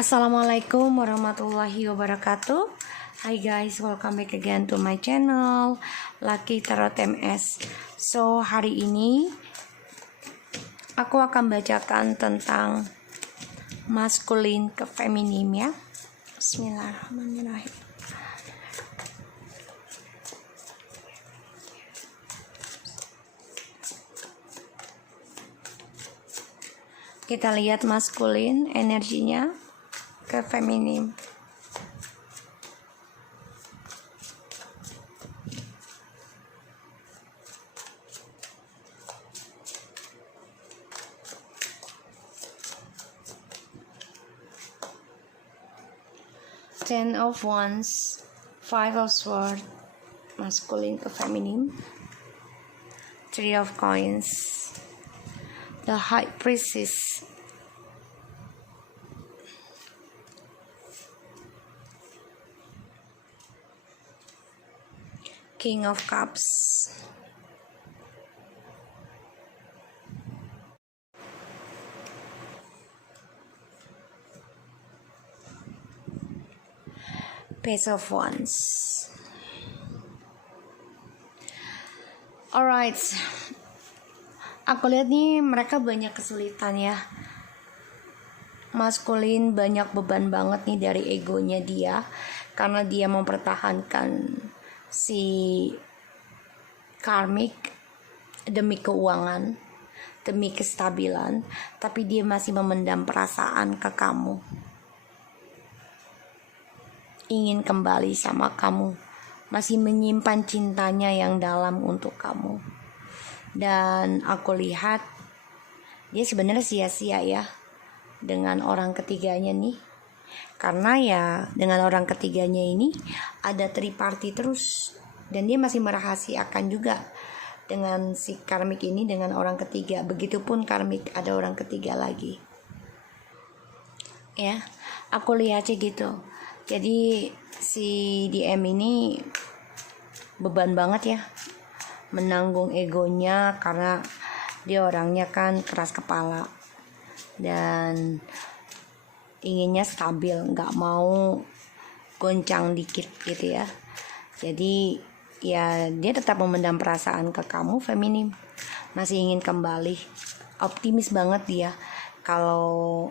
Assalamualaikum warahmatullahi wabarakatuh. Hi guys, welcome back again to my channel Lucky Tarot MS. So hari ini aku akan bacakan tentang maskulin ke feminim ya. Bismillahirrahmanirrahim. Kita lihat maskulin energinya ke feminim. Ten of Wands, Five of Swords, maskulin ke feminim. Three of Coins, the High Priestess, King of Cups, Page of Wands. Alright, aku lihat nih mereka banyak kesulitan ya. Maskulin banyak beban banget nih dari egonya dia, karena dia mempertahankan si karmik demi keuangan, demi kestabilan, tapi dia masih memendam perasaan ke kamu, ingin kembali sama kamu, masih menyimpan cintanya yang dalam untuk kamu. Dan aku lihat dia sebenarnya sia-sia ya dengan orang ketiganya nih, karena ya dengan orang ketiganya ini ada triparty terus, dan dia masih merahasiakan juga dengan si karmik ini dengan orang ketiga. Begitupun karmik ada orang ketiga lagi ya, aku lihatnya gitu. Jadi si DM ini beban banget ya menanggung egonya, karena dia orangnya kan keras kepala dan inginnya stabil, nggak mau goncang dikit gitu ya. Jadi ya dia tetap memendam perasaan ke kamu feminim, masih ingin kembali, optimis banget dia kalau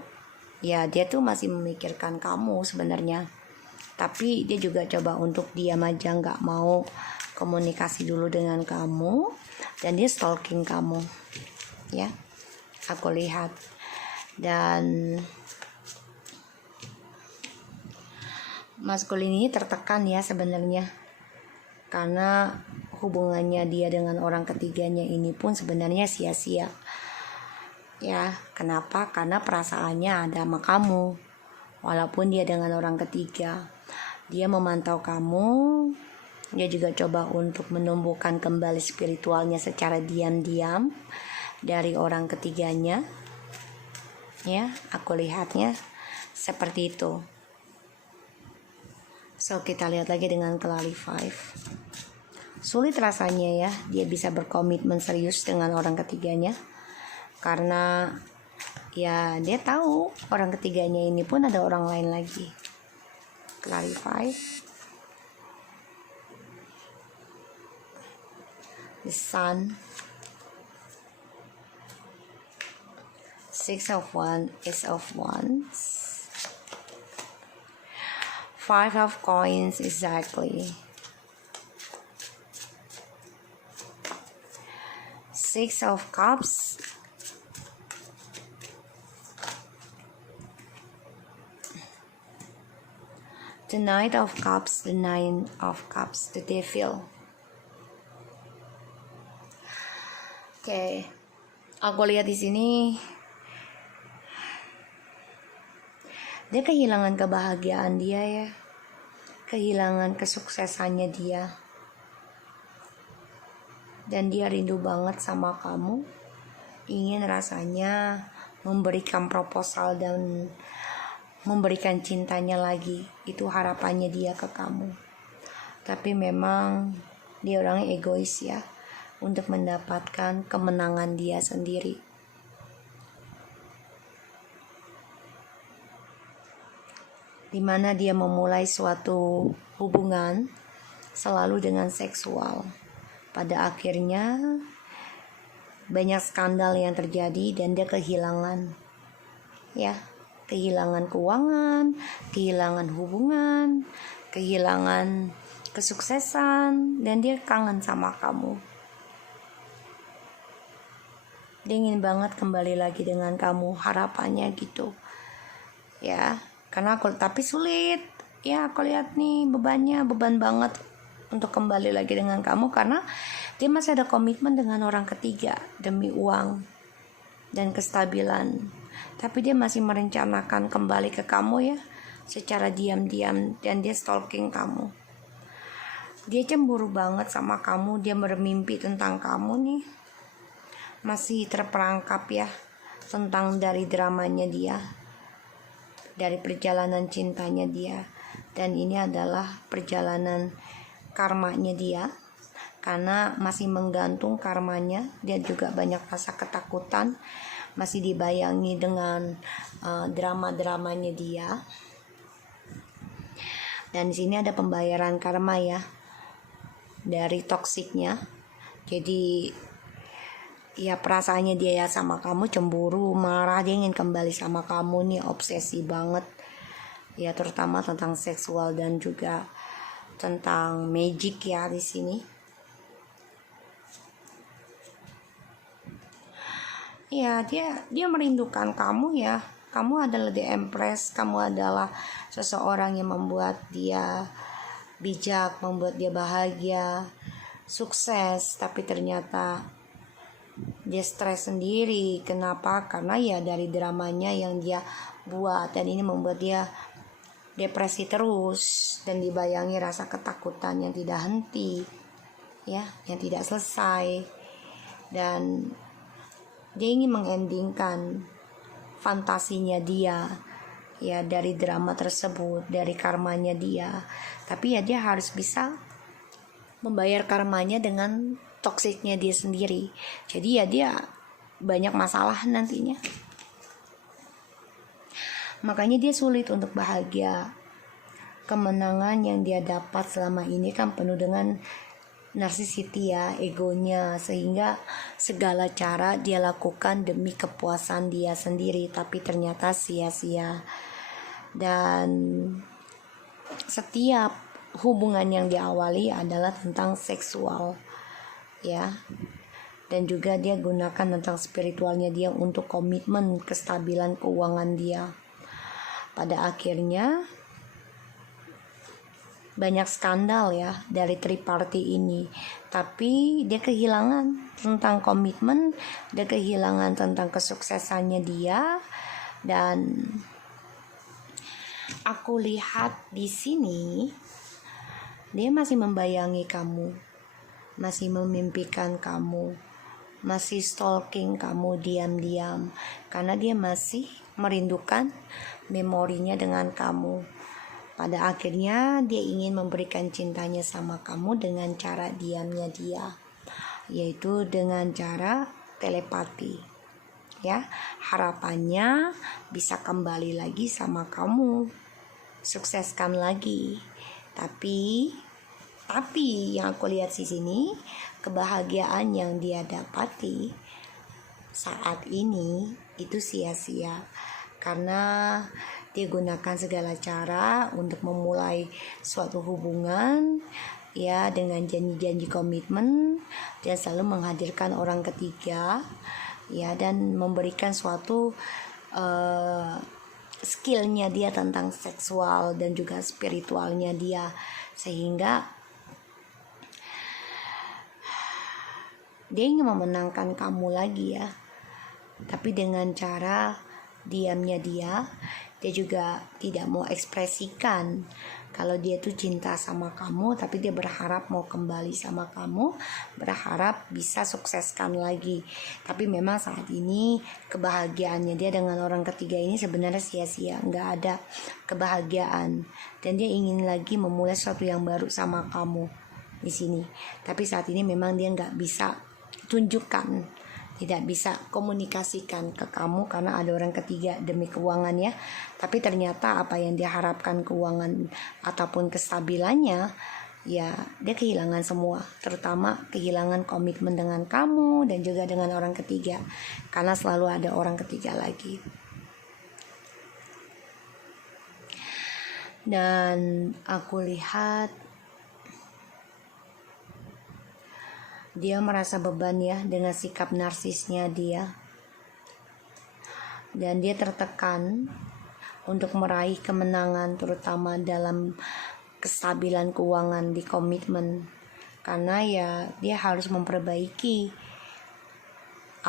ya dia tuh masih memikirkan kamu sebenarnya, tapi dia juga coba untuk diam aja, nggak mau komunikasi dulu dengan kamu, dan dia stalking kamu ya, aku lihat. Dan maskulin ini tertekan ya sebenarnya, karena hubungannya dia dengan orang ketiganya ini pun sebenarnya sia-sia ya. Kenapa? Karena perasaannya ada sama kamu, walaupun dia dengan orang ketiga. Dia memantau kamu, dia juga coba untuk menumbuhkan kembali spiritualnya secara diam-diam dari orang ketiganya ya, aku lihatnya seperti itu. So kita lihat lagi dengan Kelari Five. Sulit rasanya ya dia bisa berkomitmen serius dengan orang ketiganya, karena ya dia tahu orang ketiganya ini pun ada orang lain lagi. Kelari Five, the Sun, Six of Wands, Ace of Wands, Five of Coins exactly, Six of Cups, the Knight of Cups, the Nine of Cups, the Devil. Oke, aku lihat di sini dia kehilangan kebahagiaan dia ya, kehilangan kesuksesannya dia, dan dia rindu banget sama kamu, ingin rasanya memberikan proposal dan memberikan cintanya lagi. Itu harapannya dia ke kamu, tapi memang dia orangnya egois ya, untuk mendapatkan kemenangan dia sendiri. dimana dia memulai suatu hubungan selalu dengan seksual. Pada akhirnya banyak skandal yang terjadi dan dia kehilangan keuangan, kehilangan hubungan, kehilangan kesuksesan, dan dia kangen sama kamu. Dia ingin banget kembali lagi dengan kamu, harapannya gitu ya. Tapi sulit ya, aku lihat nih beban banget untuk kembali lagi dengan kamu, karena dia masih ada komitmen dengan orang ketiga demi uang dan kestabilan. Tapi dia masih merencanakan kembali ke kamu ya, secara diam-diam, dan dia stalking kamu. Dia cemburu banget sama kamu, dia bermimpi tentang kamu nih. Masih terperangkap ya tentang dari dramanya dia, dari perjalanan cintanya dia. Dan ini adalah perjalanan karmanya dia, karena masih menggantung karmanya. Dia juga banyak rasa ketakutan, masih dibayangi dengan drama-dramanya dia. Dan di sini ada pembayaran karma ya dari toksiknya. Jadi ya perasaannya dia ya sama kamu cemburu, marah, dia ingin kembali sama kamu nih, obsesi banget ya, terutama tentang seksual dan juga tentang magic ya di sini. Ya, dia merindukan kamu ya. Kamu adalah the empress, kamu adalah seseorang yang membuat dia bijak, membuat dia bahagia, sukses, tapi ternyata dia stres sendiri. Kenapa? Karena ya dari dramanya yang dia buat, dan ini membuat dia depresi terus dan dibayangi rasa ketakutan yang tidak henti ya, yang tidak selesai. Dan dia ingin mengendingkan fantasinya dia ya dari drama tersebut, dari karmanya dia. Tapi ya dia harus bisa membayar karmanya dengan toksiknya dia sendiri. Jadi ya dia banyak masalah nantinya. Makanya dia sulit untuk bahagia. Kemenangan yang dia dapat selama ini kan penuh dengan narsisiti ya, egonya, sehingga segala cara dia lakukan demi kepuasan dia sendiri, tapi ternyata sia-sia. Dan setiap hubungan yang diawali adalah tentang seksual ya, dan juga dia gunakan tentang spiritualnya dia untuk komitmen kestabilan keuangan dia. Pada akhirnya banyak skandal ya dari triparty ini, tapi dia kehilangan tentang komitmen, dia kehilangan tentang kesuksesannya dia. Dan aku lihat di sini dia masih membayangi kamu, masih memimpikan kamu, masih stalking kamu diam-diam, karena dia masih merindukan memorinya dengan kamu. Pada akhirnya dia ingin memberikan cintanya sama kamu dengan cara diamnya dia, yaitu dengan cara telepati ya. Harapannya bisa kembali lagi sama kamu, sukseskan lagi. Tapi yang aku lihat di sini, kebahagiaan yang dia dapati saat ini itu sia-sia, karena dia gunakan segala cara untuk memulai suatu hubungan ya, dengan janji-janji komitmen, dan selalu menghadirkan orang ketiga ya, dan memberikan suatu skillnya dia tentang seksual dan juga spiritualnya dia, sehingga dia ingin memenangkan kamu lagi ya, tapi dengan cara diamnya dia juga tidak mau ekspresikan kalau dia tuh cinta sama kamu, tapi dia berharap mau kembali sama kamu, berharap bisa sukseskan lagi. Tapi memang saat ini kebahagiaannya dia dengan orang ketiga ini sebenarnya sia-sia, nggak ada kebahagiaan, dan dia ingin lagi memulai sesuatu yang baru sama kamu di sini. Tapi saat ini memang dia nggak bisa tunjukkan tidak bisa komunikasikan ke kamu karena ada orang ketiga demi keuangan ya. Tapi ternyata apa yang dia harapkan keuangan ataupun kestabilannya, ya dia kehilangan semua, terutama kehilangan komitmen dengan kamu dan juga dengan orang ketiga, karena selalu ada orang ketiga lagi. Dan aku lihat dia merasa beban ya dengan sikap narsisnya dia, dan dia tertekan untuk meraih kemenangan terutama dalam kestabilan keuangan di komitmen, karena ya dia harus memperbaiki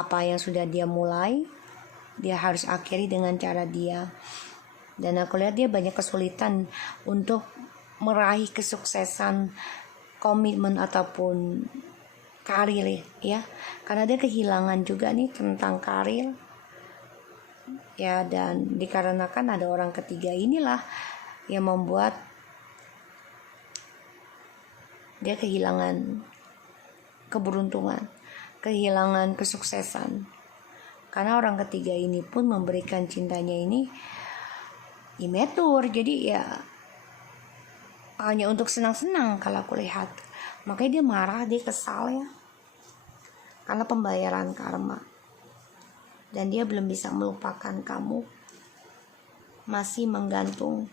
apa yang sudah dia mulai, dia harus akhiri dengan cara dia. Dan aku lihat dia banyak kesulitan untuk meraih kesuksesan komitmen ataupun karir ya, karena dia kehilangan juga nih tentang karir ya, dan dikarenakan ada orang ketiga inilah yang membuat dia kehilangan keberuntungan, kehilangan kesuksesan, karena orang ketiga ini pun memberikan cintanya ini imetur, jadi ya hanya untuk senang-senang kalau aku lihat. Makanya dia marah, dia kesal ya, karena pembayaran karma. Dan dia belum bisa melupakan kamu, masih menggantung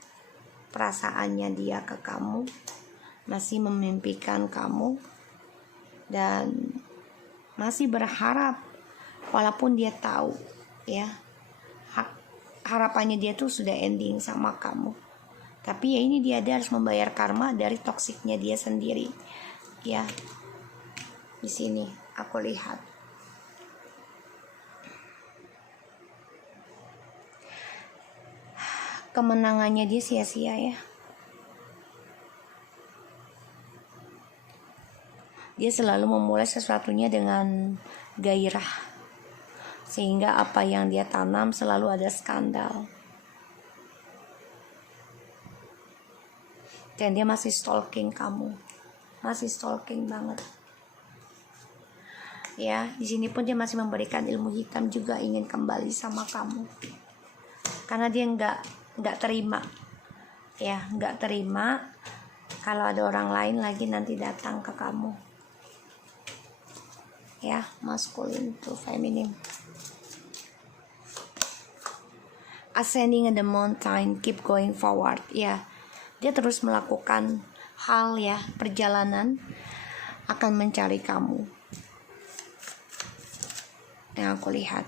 perasaannya dia ke kamu, masih memimpikan kamu, dan masih berharap walaupun dia tahu ya harapannya dia tuh sudah ending sama kamu. Tapi ya ini dia harus membayar karma dari toksiknya dia sendiri ya. Di sini aku lihat kemenangannya dia sia-sia ya. Dia selalu memulai sesuatunya dengan gairah, sehingga apa yang dia tanam selalu ada skandal. Dan dia masih stalking kamu, masih stalking banget. Ya, di sini pun dia masih memberikan ilmu hitam juga, ingin kembali sama kamu. Karena dia nggak terima, ya nggak terima kalau ada orang lain lagi nanti datang ke kamu. Ya, masculine to feminine. Ascending in the mountain, keep going forward. Ya, dia terus melakukan hal ya, perjalanan akan mencari kamu. Yang aku lihat,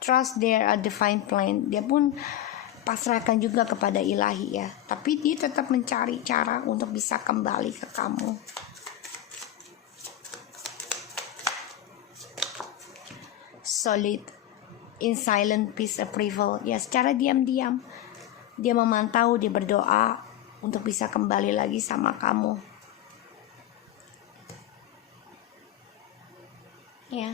trust there a divine plan. Dia pun pasrahkan juga kepada ilahi ya, tapi dia tetap mencari cara untuk bisa kembali ke kamu. Solid in silent peace approval ya, secara diam-diam dia memantau, dia berdoa untuk bisa kembali lagi sama kamu ya.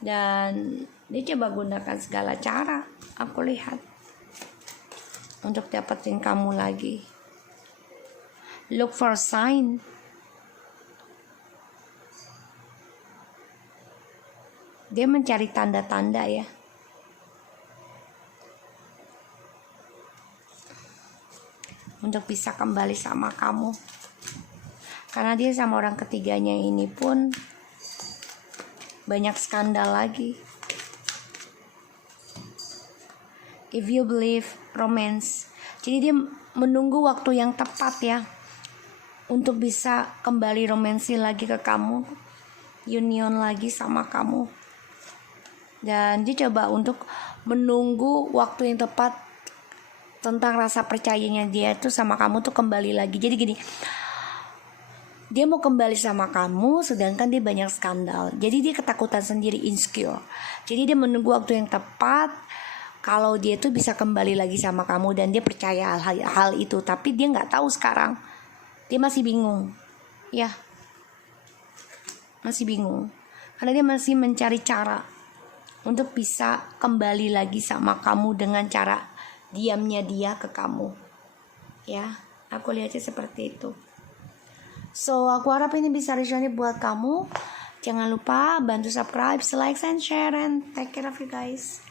Dan dia coba gunakan segala cara, aku lihat, untuk dapetin kamu lagi. Look for sign. Dia mencari tanda-tanda ya. Untuk bisa kembali sama kamu. Karena dia sama orang ketiganya ini pun banyak skandal lagi. If you believe romance. Jadi dia menunggu waktu yang tepat ya, untuk bisa kembali romansi lagi ke kamu, union lagi sama kamu. Dan dia coba untuk menunggu waktu yang tepat tentang rasa percayanya dia tuh sama kamu tuh kembali lagi. Jadi gini, dia mau kembali sama kamu sedangkan dia banyak skandal. Jadi dia ketakutan sendiri, insecure. Jadi dia menunggu waktu yang tepat kalau dia tuh bisa kembali lagi sama kamu, dan dia percaya hal itu. Tapi dia gak tahu sekarang, dia masih bingung ya, masih bingung karena dia masih mencari cara untuk bisa kembali lagi sama kamu dengan cara diamnya dia ke kamu ya. Aku lihatnya seperti itu. So aku harap ini bisa resonate buat kamu. Jangan lupa bantu subscribe, like, and share, and take care of you guys.